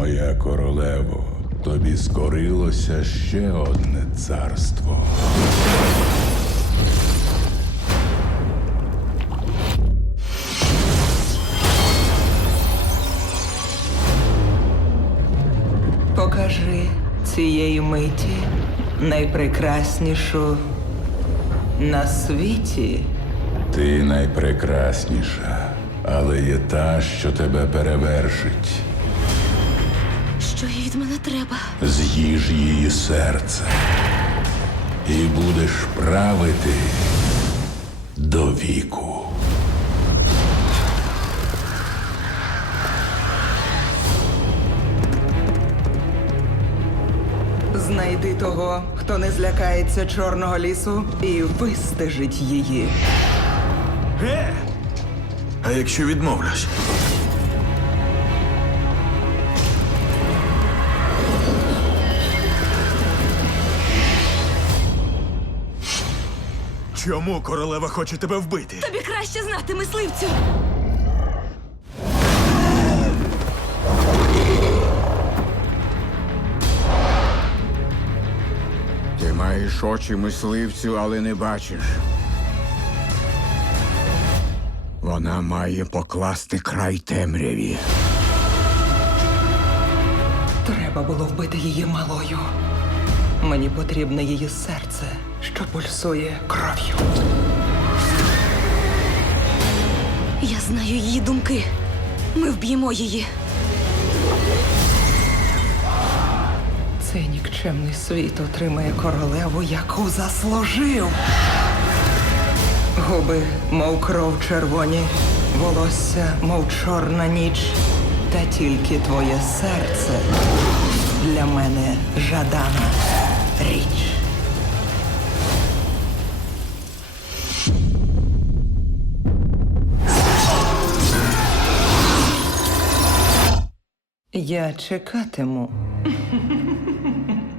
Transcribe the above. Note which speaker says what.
Speaker 1: Моя королево, тобі скорилося ще одне царство.
Speaker 2: Покажи цієї миті найпрекраснішу на світі.
Speaker 1: Ти найпрекрасніша, але є та, що тебе перевершить.
Speaker 3: Що їй від мене треба?
Speaker 1: З'їж її серце. І будеш правити до віку.
Speaker 2: Знайди того, хто не злякається чорного лісу, і вистежить її.
Speaker 4: Ге! А якщо відмовлюсь? Чому королева хоче тебе вбити?
Speaker 3: Тобі краще знати мисливцю.
Speaker 5: Ти маєш очі мисливцю, але не бачиш. Вона має покласти край темряві.
Speaker 2: Треба було вбити її малою. Мені потрібне її серце, що пульсує кров'ю.
Speaker 3: Я знаю її думки. Ми вб'ємо її.
Speaker 2: Цей нікчемний світ отримає королеву, яку заслужив. Губи, мов кров червоні, волосся, мов чорна ніч. Та тільки твоє серце для мене жадана Я чекатиму.